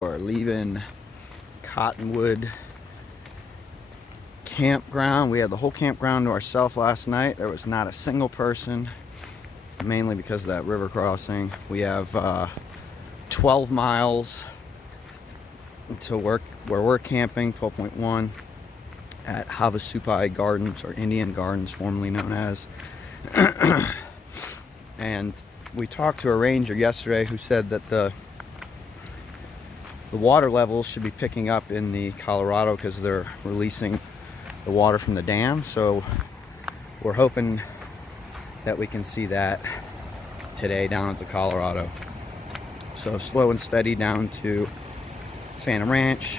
We're leaving Cottonwood campground. We had the whole campground to ourselves last night. There was not a single person, mainly because of that river crossing. We have 12 miles to work where we're camping, 12.1 at Havasupai Gardens, or Indian Gardens, formerly known as. And we talked to a ranger yesterday who said that the water levels should be picking up in the Colorado because they're releasing the water from the dam. So we're hoping that we can see that today down at the Colorado. So slow and steady down to Phantom Ranch,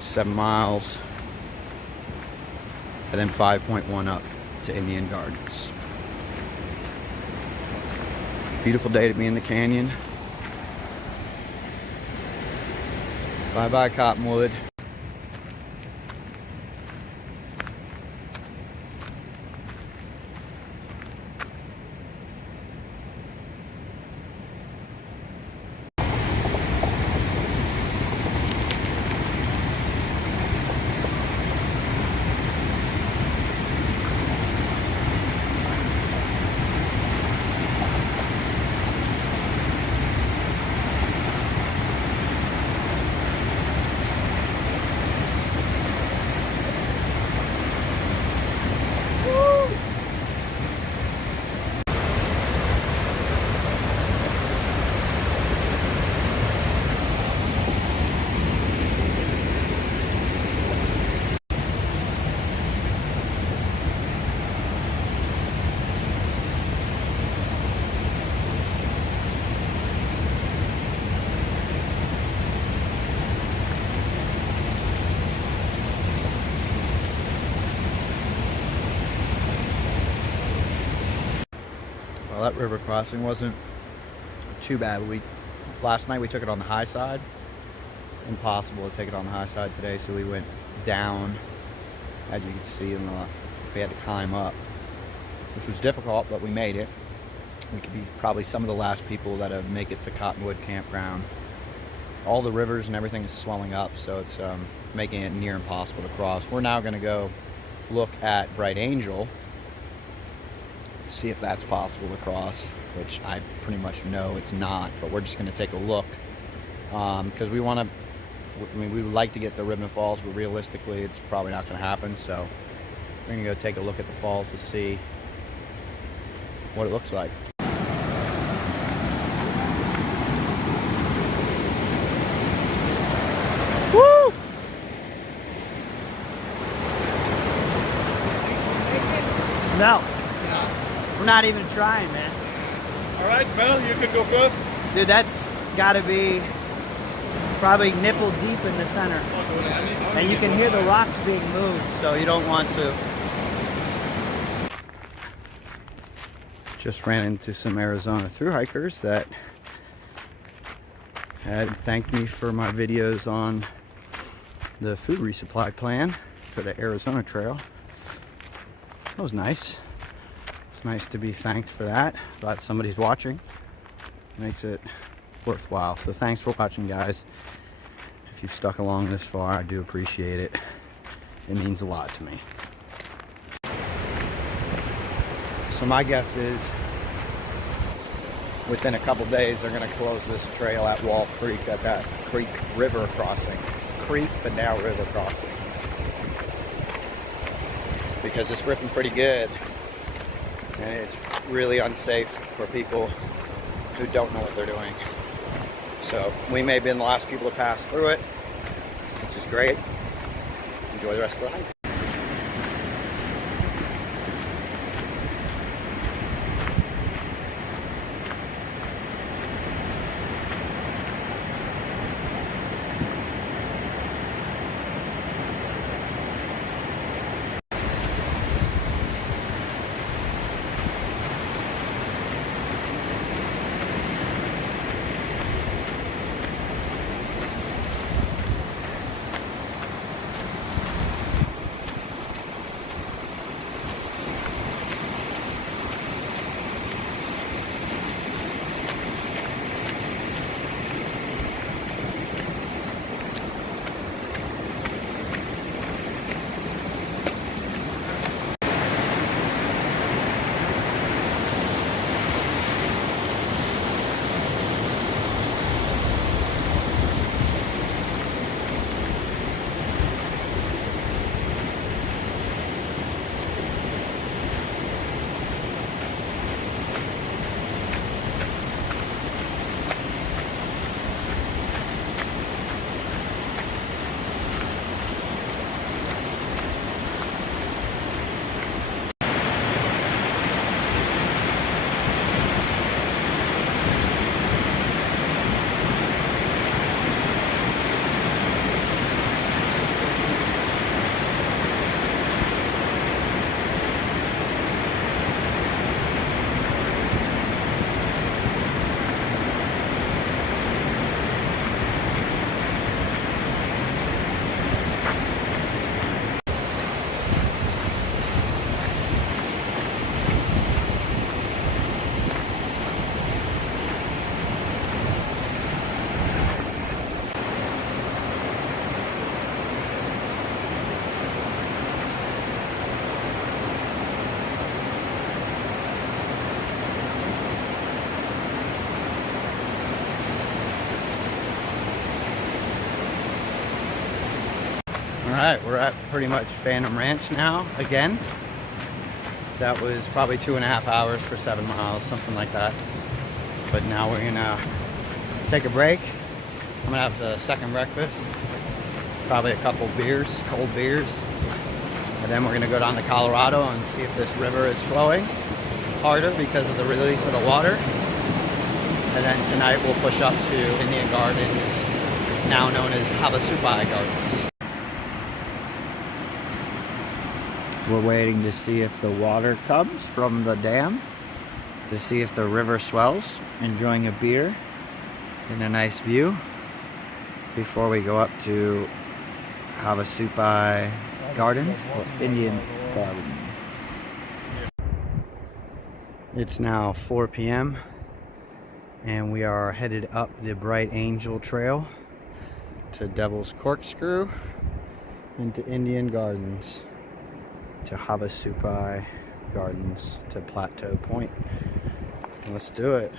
7 miles, and then 5.1 up to Indian Gardens. Beautiful day to be in the canyon. Bye-bye, Cottonwood. Well, that river crossing wasn't too bad. Last night we took it on the high side. Impossible to take it on the high side today, so we went down, as you can see, and we had to climb up, which was difficult, but we made it. We could be probably some of the last people that have make it to Cottonwood Campground. All the rivers and everything is swelling up, so it's making it near impossible to cross. We're now going to go look at Bright Angel, see if that's possible to cross, which I pretty much know it's not, but we're just going to take a look because we want to, we would like to get to Ribbon Falls, but realistically it's probably not going to happen. So we're going to go take a look at the falls to see what it looks like. Woo! No. We're not even trying, man. All right, Mel, you can go first. Dude, that's got to be probably nipple deep in the center. And you can hear the rocks being moved, so you don't want to. Just ran into some Arizona thru hikers that had thanked me for my videos on the food resupply plan for the Arizona Trail. That was nice. Nice to be thanked for that. Glad somebody's watching. Makes it worthwhile. So thanks for watching, guys. If you've stuck along this far, I do appreciate it. It means a lot to me. So my guess is within a couple days they're going to close this trail at Wall Creek, at that creek river crossing. Creek, but now river crossing. Because it's ripping pretty good. And it's really unsafe for people who don't know what they're doing. So we may have been the last people to pass through it, which is great. Enjoy the rest of the hike. Alright, we're at pretty much Phantom Ranch now, again. That was probably 2.5 hours for 7 miles, something like that. But now we're gonna take a break. I'm gonna have a second breakfast, probably a couple beers, cold beers. And then we're gonna go down to Colorado and see if this river is flowing harder because of the release of the water. And then tonight we'll push up to Indian Gardens, now known as Havasupai Gardens. We're waiting to see if the water comes from the dam, to see if the river swells, enjoying a beer and a nice view before we go up to Havasupai Gardens, or Indian Garden. It's now 4 p.m. and we are headed up the Bright Angel Trail to Devil's Corkscrew into Indian Gardens, to Havasupai Gardens, to Plateau Point. Let's do it.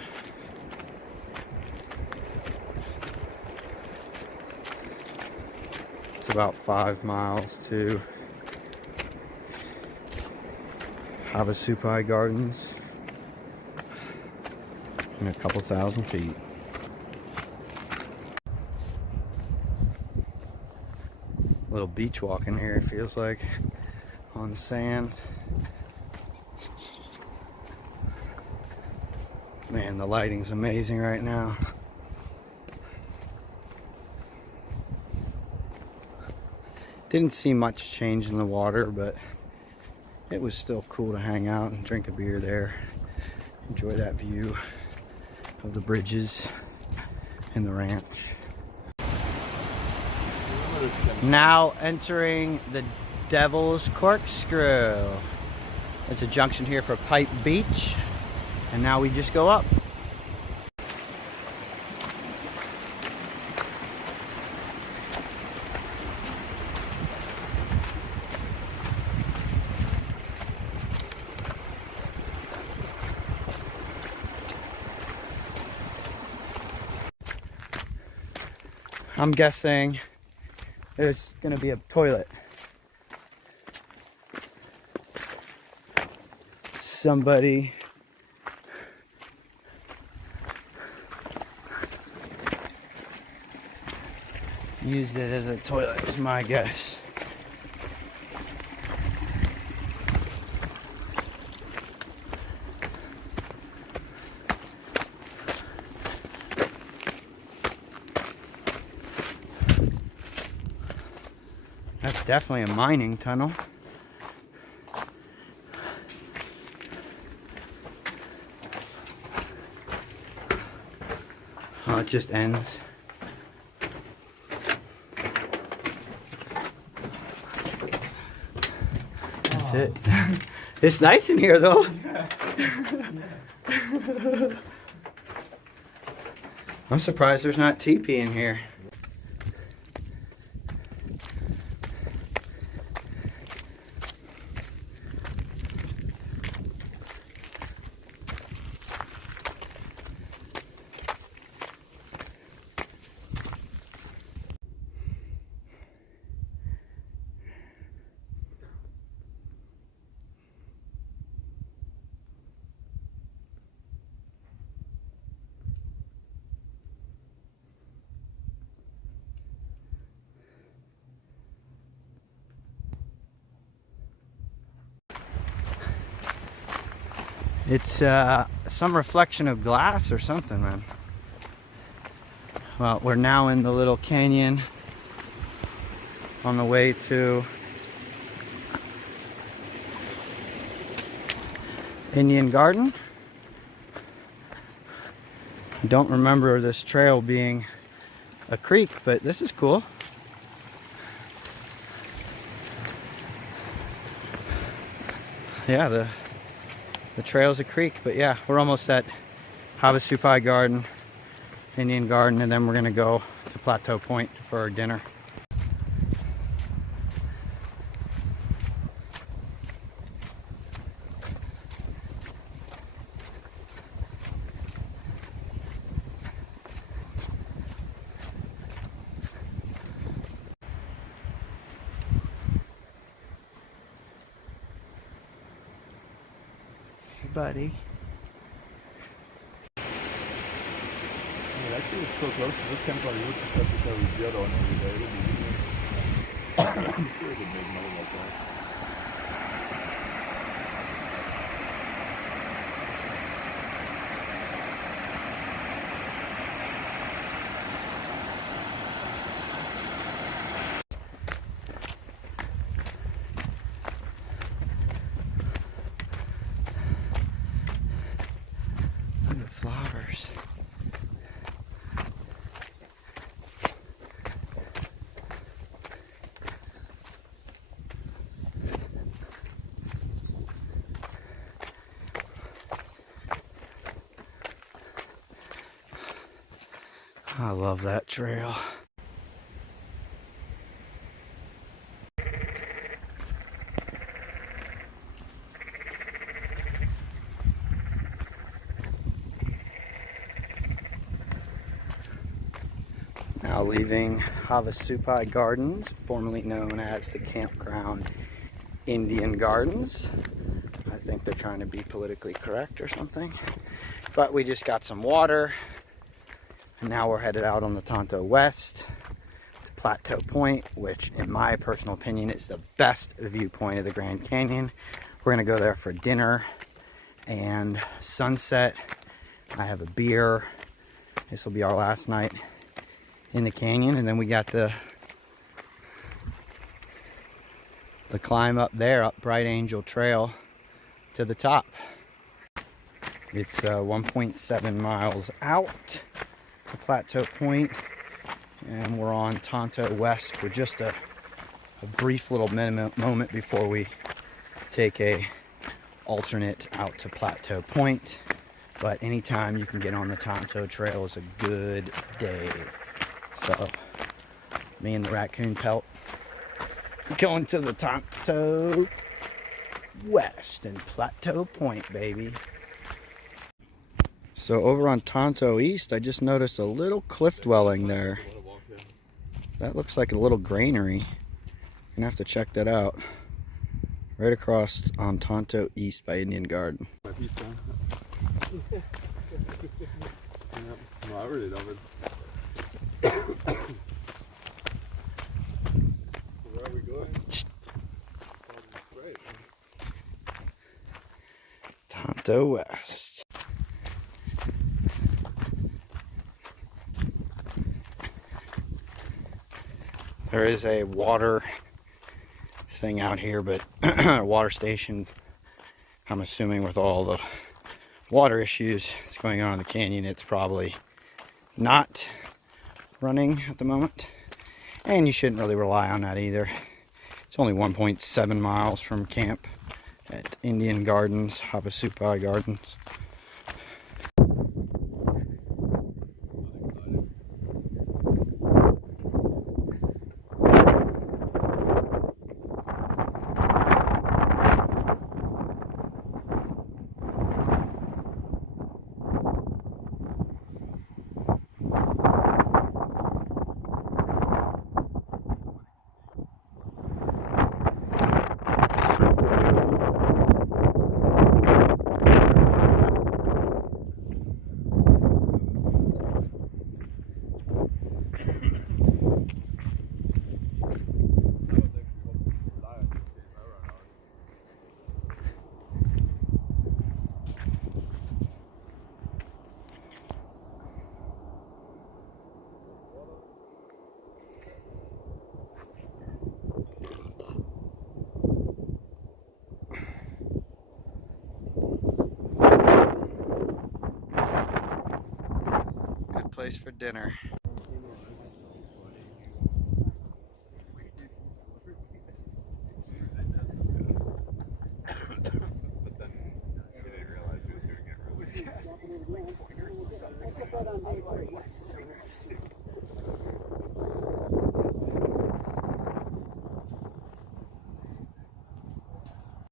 It's about 5 miles to Havasupai Gardens and a couple thousand feet. A little beach walking here, it feels like, on sand. Man, the lighting's amazing right now. Didn't see much change in the water, but it was still cool to hang out and drink a beer there. Enjoy that view of the bridges and the ranch. Now entering the Devil's Corkscrew. There's a junction here for Pipe Beach, and now we just go up. I'm guessing there's gonna be a toilet. Somebody used it as a toilet, is my guess. That's definitely a mining tunnel. Oh, it just ends. That's it. It's nice in here though. I'm surprised there's not teepee in here. It's some reflection of glass or something, man. Well, we're now in the little canyon on the way to Indian Garden. I don't remember this trail being a creek, but this is cool. Yeah, the trail's a creek, but yeah, we're almost at Havasupai Garden, Indian Garden, and then we're gonna go to Plateau Point for our dinner. buddy. Actually, it's so close to this camp. I used to have to carry gear on every day. I'm sure it would make money like that. Look at the flowers. I love that trail. Now leaving Havasupai Gardens, formerly known as the Campground Indian Gardens. I think they're trying to be politically correct or something. But we just got some water. And now we're headed out on the Tonto West to Plateau Point, which in my personal opinion is the best viewpoint of the Grand Canyon. We're gonna go there for dinner and sunset. I have a beer. This will be our last night in the canyon, and then we got the climb up there, up Bright Angel Trail to the top. It's 1.7 miles out to Plateau Point, and we're on Tonto West for just a brief little moment before we take a alternate out to Plateau Point. But anytime you can get on the Tonto Trail is a good day. So me and the raccoon pelt going to the Tonto West and Plateau Point, baby. So over on Tonto East, I just noticed a little cliff dwelling there. That looks like a little granary. I'm gonna have to check that out. Right across on Tonto East by Indian Garden. My pizza. Yeah, no, I really love it. Where are we going? Great. Tonto West. There is a water thing out here, but a water station. I'm assuming with all the water issues that's going on in the canyon, it's probably not running at the moment. And you shouldn't really rely on that either. It's only 1.7 miles from camp at Indian Gardens, Havasupai Gardens. Place for dinner. But then he didn't realize he was doing it really fast.